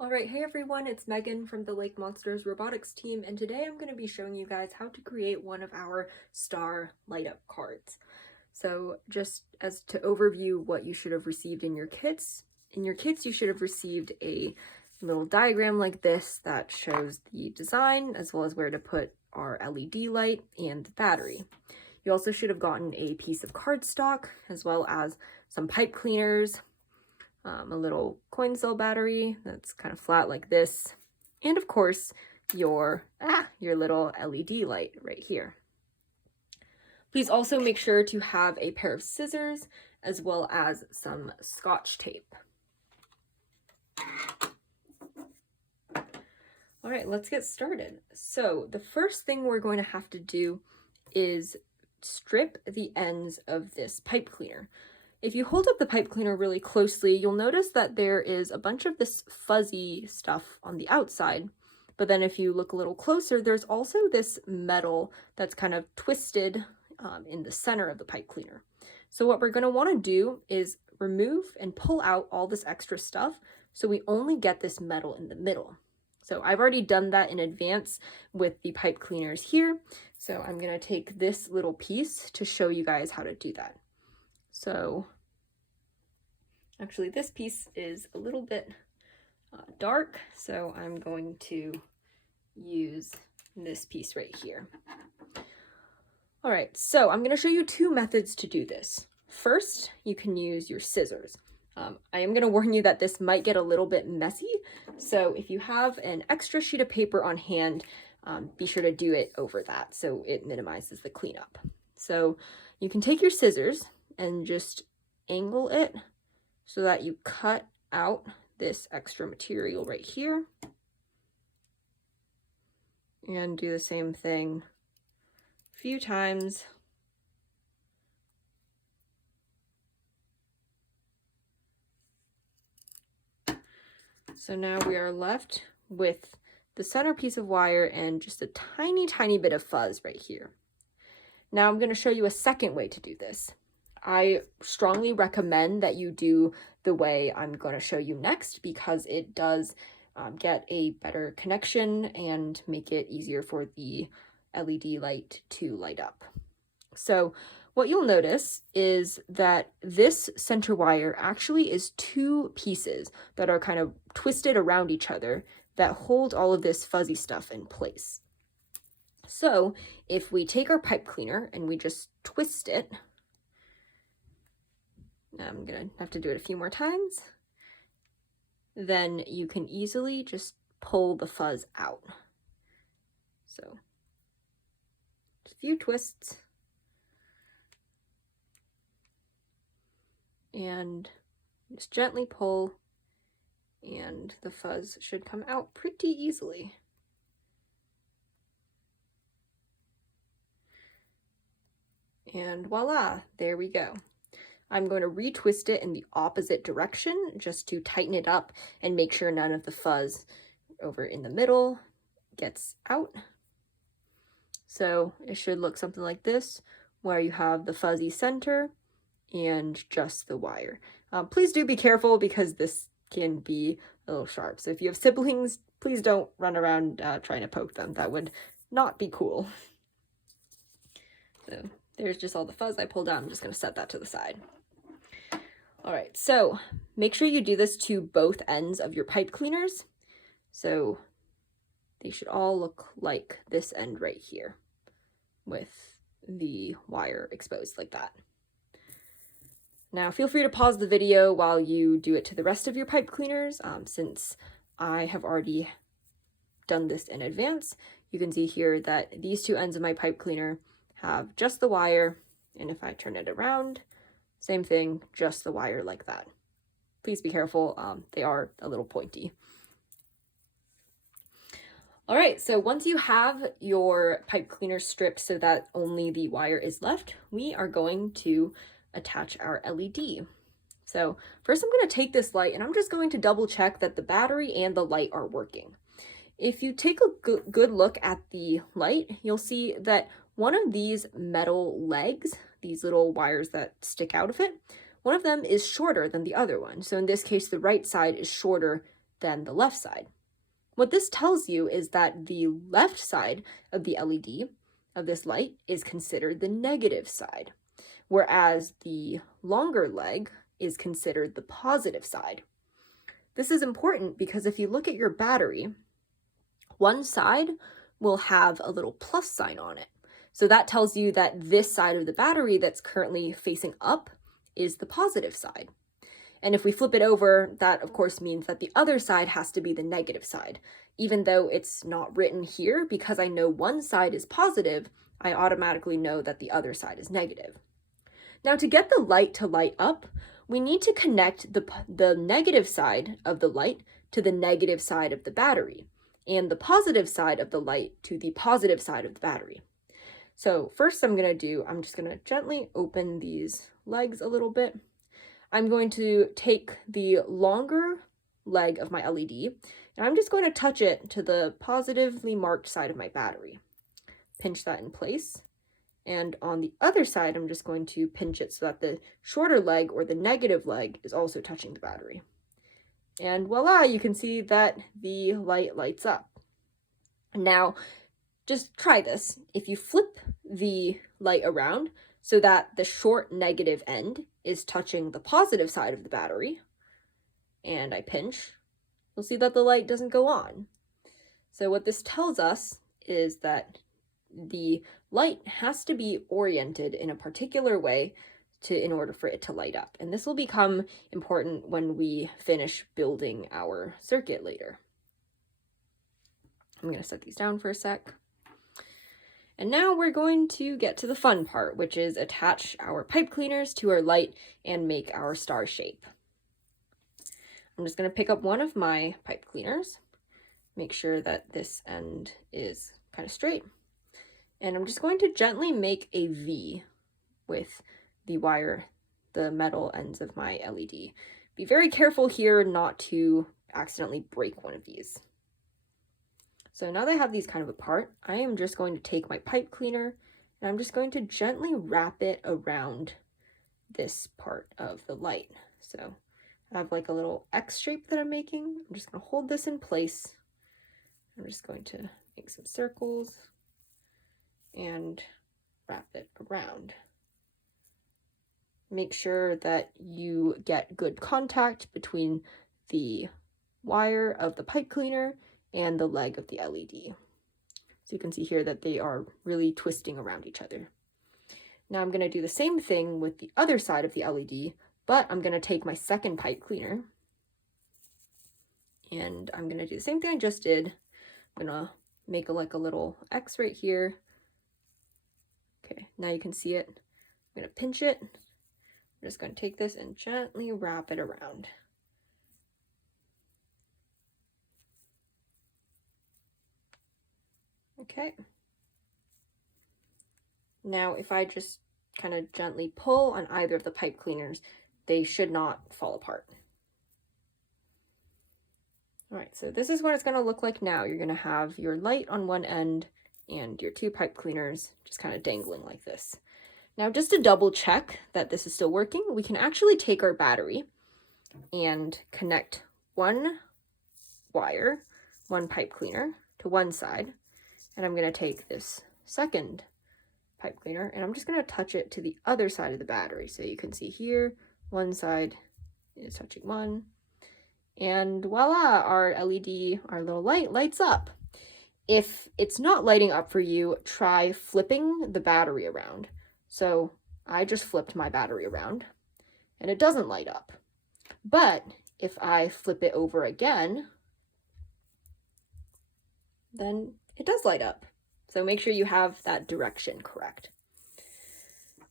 Alright, hey everyone, it's Megan from the Lake Monsters Robotics team, and today I'm going to be showing you guys how to create one of our star light up cards. So just as to overview what you should have received in your kits, you should have received a little diagram like this that shows the design as well as where to put our LED light and the battery. You also should have gotten a piece of cardstock as well as some pipe cleaners, a little coin cell battery that's kind of flat like this, and of course your little LED light right here. Please also make sure to have a pair of scissors as well as some Scotch tape. All right, let's get started. So the first thing we're going to have to do is strip the ends of this pipe cleaner. If you hold up the pipe cleaner really closely, you'll notice that there is a bunch of this fuzzy stuff on the outside. But then if you look a little closer, there's also this metal that's kind of twisted in the center of the pipe cleaner. So what we're going to want to do is remove and pull out all this extra stuff so we only get this metal in the middle. So I've already done that in advance with the pipe cleaners here. So I'm going to take this little piece to show you guys how to do that. So actually this piece is a little bit dark, so I'm going to use this piece right here. All right, so I'm going to show you two methods to do this. First, you can use your scissors. I am going to warn you that this might get a little bit messy, so if you have an extra sheet of paper on hand, be sure to do it over that so it minimizes the cleanup. So you can take your scissors and just angle it so that you cut out this extra material right here. And do the same thing a few times. So now we are left with the center piece of wire and just a tiny bit of fuzz right here. Now I'm going to show you a second way to do this. I strongly recommend that you do the way I'm going to show you next because it does get a better connection and make it easier for the LED light to light up. So what you'll notice is that this center wire actually is two pieces that are kind of twisted around each other that hold all of this fuzzy stuff in place. So if we take our pipe cleaner and we just twist it, I'm gonna have to do it a few more times, then you can easily just pull the fuzz out. So just a few twists and just gently pull and the fuzz should come out pretty easily. And voila, there we go. I'm going to retwist it in the opposite direction just to tighten it up and make sure none of the fuzz over in the middle gets out. So it should look something like this, where you have the fuzzy center and just the wire. Please do be careful because this can be a little sharp. So if you have siblings, please don't run around trying to poke them. That would not be cool. So there's just all the fuzz I pulled out. I'm just going to set that to the side. All right, so make sure you do this to both ends of your pipe cleaners. So they should all look like this end right here with the wire exposed like that. Now feel free to pause the video while you do it to the rest of your pipe cleaners. Since I have already done this in advance, you can see here that these two ends of my pipe cleaner have just the wire, and if I turn it around, same thing, just the wire like that. Please be careful, they are a little pointy. All right, so once you have your pipe cleaner stripped so that only the wire is left, we are going to attach our LED. So first I'm going to take this light and I'm just going to double check that the battery and the light are working. If you take a good look at the light, you'll see that one of these metal legs, these little wires that stick out of it, one of them is shorter than the other one. So in this case, the right side is shorter than the left side. What this tells you is that the left side of the LED, of this light, is considered the negative side, whereas the longer leg is considered the positive side. This is important because if you look at your battery, one side will have a little plus sign on it. So that tells you that this side of the battery that's currently facing up is the positive side. And if we flip it over, that of course means that the other side has to be the negative side. Even though it's not written here, because I know one side is positive, I automatically know that the other side is negative. Now to get the light to light up, we need to connect the negative side of the light to the negative side of the battery, and the positive side of the light to the positive side of the battery. So first I'm just gonna gently open these legs a little bit. I'm going to take the longer leg of my LED, and I'm just going to touch it to the positively marked side of my battery. Pinch that in place. And on the other side, I'm just going to pinch it so that the shorter leg, or the negative leg, is also touching the battery. And voila, you can see that the light lights up. Now, just try this. If you flip the light around so that the short negative end is touching the positive side of the battery, and I pinch, you'll see that the light doesn't go on. So what this tells us is that the light has to be oriented in a particular way in order for it to light up. And this will become important when we finish building our circuit later. I'm going to set these down for a sec. And now we're going to get to the fun part, which is attach our pipe cleaners to our light and make our star shape. I'm just going to pick up one of my pipe cleaners, make sure that this end is kind of straight, and I'm just going to gently make a V with the wire, the metal ends of my LED. Be very careful here not to accidentally break one of these. So now that I have these kind of apart, I am just going to take my pipe cleaner and I'm just going to gently wrap it around this part of the light. So I have like a little X shape that I'm making. I'm just going to hold this in place. I'm just going to make some circles and wrap it around. Make sure that you get good contact between the wire of the pipe cleaner and the leg of the LED. So you can see here that they are really twisting around each other. Now I'm going to do the same thing with the other side of the LED, but I'm going to take my second pipe cleaner and I'm going to do the same thing I just did. I'm going to make like a little X right here. Okay, now you can see it. I'm going to pinch it. I'm just going to take this and gently wrap it around. Okay. Now, if I just kind of gently pull on either of the pipe cleaners, they should not fall apart. All right, so this is what it's going to look like now. You're going to have your light on one end and your two pipe cleaners just kind of dangling like this. Now, just to double check that this is still working, we can actually take our battery and connect one wire, one pipe cleaner to one side. And I'm going to take this second pipe cleaner and I'm just going to touch it to the other side of the battery. So you can see here, one side is touching one. And voila, our LED, our little light lights up. If it's not lighting up for you, try flipping the battery around. So I just flipped my battery around and it doesn't light up. But if I flip it over again, then it does light up. So make sure you have that direction correct.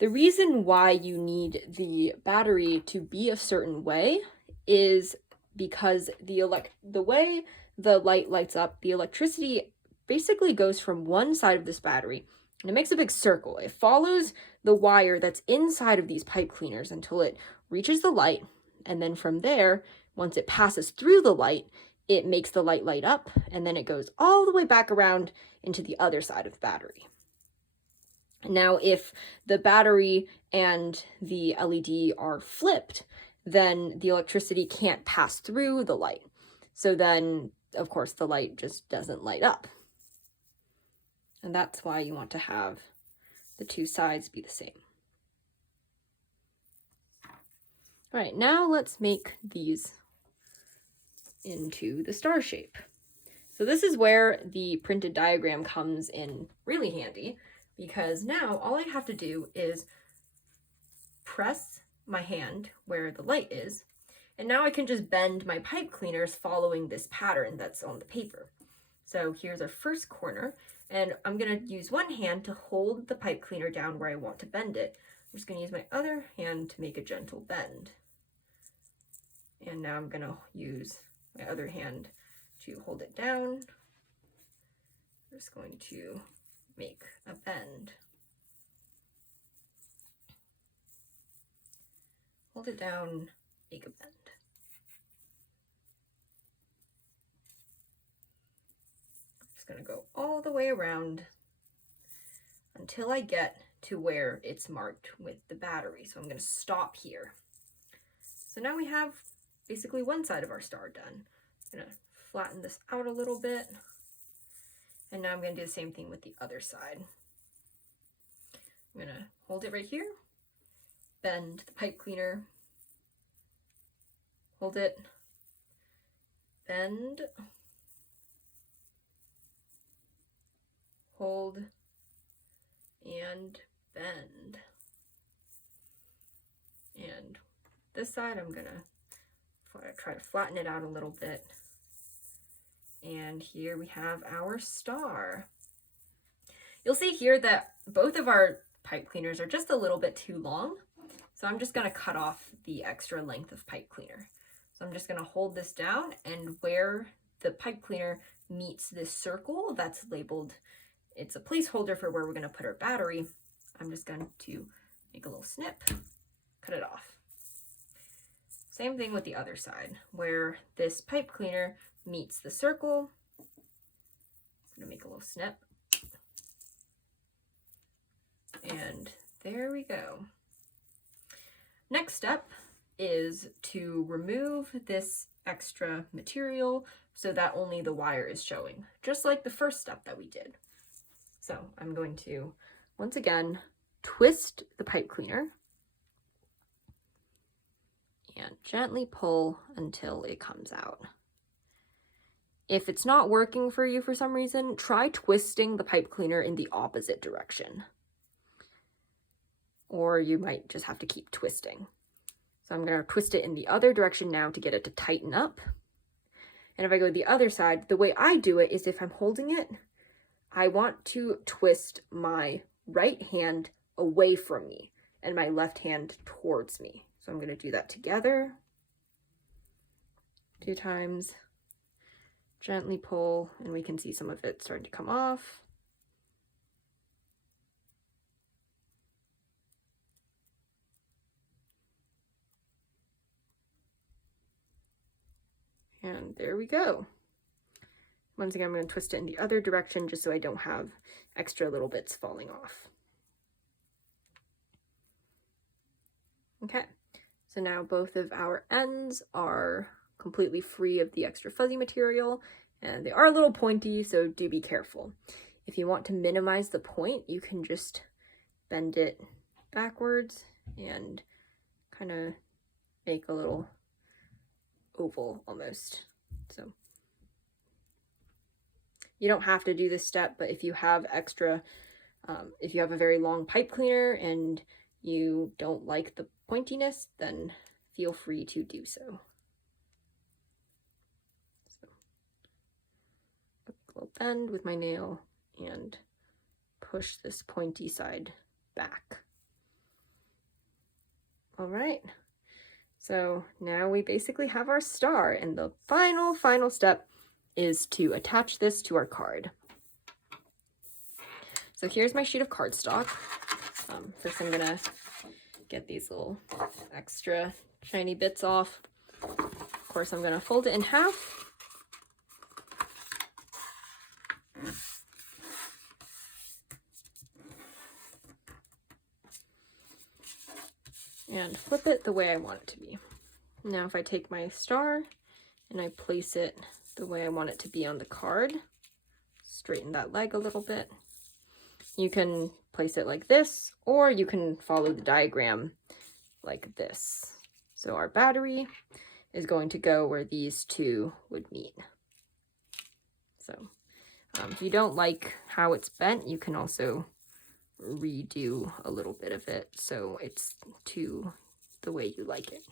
The reason why you need the battery to be a certain way is because the way the light lights up, the electricity basically goes from one side of this battery and it makes a big circle. It follows the wire that's inside of these pipe cleaners until it reaches the light, and then from there, once it passes through the light, it makes the light light up, and then it goes all the way back around into the other side of the battery. Now, if the battery and the LED are flipped, then the electricity can't pass through the light. So then, of course, the light just doesn't light up. And that's why you want to have the two sides be the same. All right, now let's make these into the star shape. So this is where the printed diagram comes in really handy, because now all I have to do is press my hand where the light is, and now I can just bend my pipe cleaners following this pattern that's on the paper. So here's our first corner, and I'm going to use one hand to hold the pipe cleaner down where I want to bend it. I'm just going to use my other hand to make a gentle bend. And now I'm going to use my other hand to hold it down. I'm just going to make a bend. Hold it down, make a bend. I'm just going to go all the way around until I get to where it's marked with the battery. So I'm going to stop here. So now we have basically one side of our star done. I'm going to flatten this out a little bit. And now I'm going to do the same thing with the other side. I'm going to hold it right here, bend the pipe cleaner, hold it, bend, hold, and bend. And this side I'm going to try to flatten it out a little bit. And here we have our star. You'll see here that both of our pipe cleaners are just a little bit too long. So I'm just going to cut off the extra length of pipe cleaner. So I'm just going to hold this down, and where the pipe cleaner meets this circle that's labeled, it's a placeholder for where we're going to put our battery, I'm just going to make a little snip, cut it off. Same thing with the other side, where this pipe cleaner meets the circle. I'm going to make a little snip. And there we go. Next step is to remove this extra material so that only the wire is showing, just like the first step that we did. So I'm going to, once again, twist the pipe cleaner and gently pull until it comes out. If it's not working for you for some reason, try twisting the pipe cleaner in the opposite direction. Or you might just have to keep twisting. So I'm going to twist it in the other direction now to get it to tighten up. And if I go the other side, the way I do it is if I'm holding it, I want to twist my right hand away from me and my left hand towards me. So I'm going to do that together 2 times. Gently pull, and we can see some of it starting to come off. And there we go. Once again, I'm going to twist it in the other direction just so I don't have extra little bits falling off. Okay, so now both of our ends are completely free of the extra fuzzy material, and they are a little pointy, so do be careful. If you want to minimize the point, you can just bend it backwards and kind of make a little oval almost. So you don't have to do this step, but if you have extra, if you have a very long pipe cleaner and you don't like the pointiness, then feel free to do so. A little bend with my nail and push this pointy side back. All right, so now we basically have our star, and the final step is to attach this to our card. So here's my sheet of cardstock. First I'm gonna get these little extra shiny bits off. Of course, I'm gonna fold it in half. And flip it the way I want it to be. Now if I take my star and I place it the way I want it to be on the card. Straighten that leg a little bit. You can place it like this, or you can follow the diagram like this. So our battery is going to go where these two would meet. So if you don't like how it's bent, you can also redo a little bit of it so it's to the way you like it.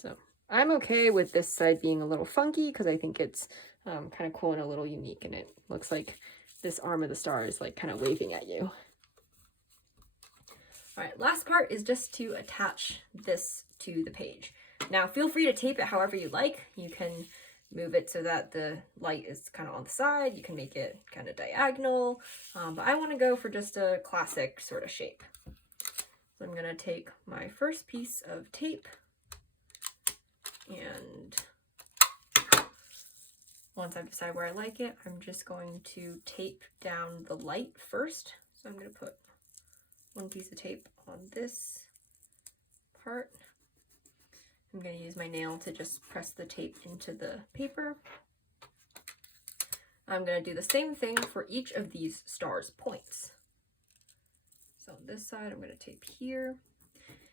So I'm okay with this side being a little funky because I think it's kind of cool and a little unique, and it looks like this arm of the star is like kind of waving at you. All right, last part is just to attach this to the page. Now feel free to tape it however you like. You can move it so that the light is kind of on the side. You can make it kind of diagonal, but I want to go for just a classic sort of shape. So I'm going to take my first piece of tape, and once I've decided where I like it, I'm just going to tape down the light first. So I'm going to put one piece of tape on this part. I'm going to use my nail to just press the tape into the paper. I'm going to do the same thing for each of these stars points. So on this side, I'm going to tape here.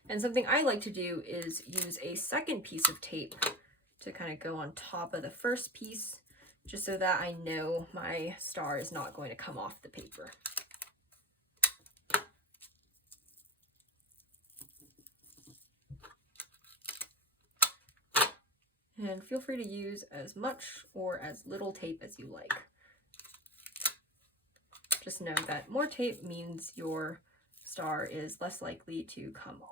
And something I like to do is use a second piece of tape to kind of go on top of the first piece, just so that I know my star is not going to come off the paper. And feel free to use as much or as little tape as you like. Just know that more tape means your star is less likely to come off.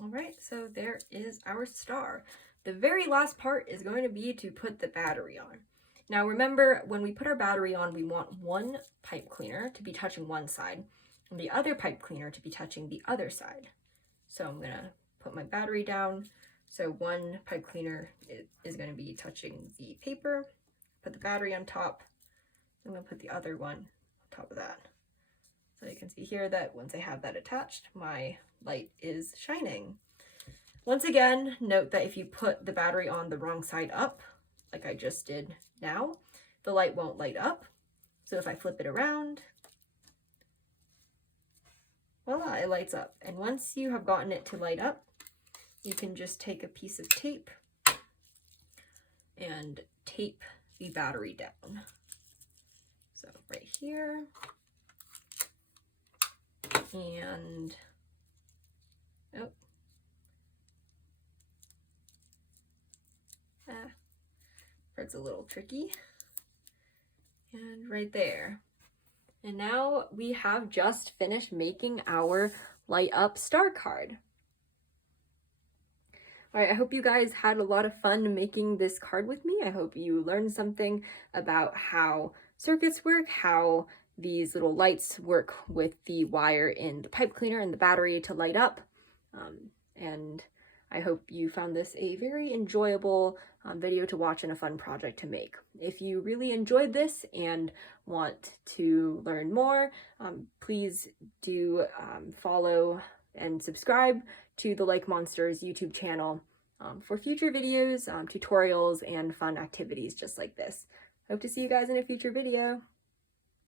All right, so there is our star. The very last part is going to be to put the battery on. Now remember, when we put our battery on, we want one pipe cleaner to be touching one side and the other pipe cleaner to be touching the other side. So I'm gonna put my battery down. So one pipe cleaner is gonna be touching the paper, put the battery on top. I'm gonna put the other one on top of that. So you can see here that once I have that attached, my light is shining. Once again, note that if you put the battery on the wrong side up, like I just did now, the light won't light up. So if I flip it around, voila, it lights up. And once you have gotten it to light up, you can just take a piece of tape and tape the battery down. So right here, and oh, it's a little tricky, and right there. And now we have just finished making our light up star card. All right, I hope you guys had a lot of fun making this card with me. I hope you learned something about how circuits work, how these little lights work with the wire in the pipe cleaner and the battery to light up. And I hope you found this a very enjoyable video to watch and a fun project to make. If you really enjoyed this and want to learn more, please do follow and subscribe to the Like Monsters YouTube channel for future videos, tutorials, and fun activities just like this. Hope to see you guys in a future video.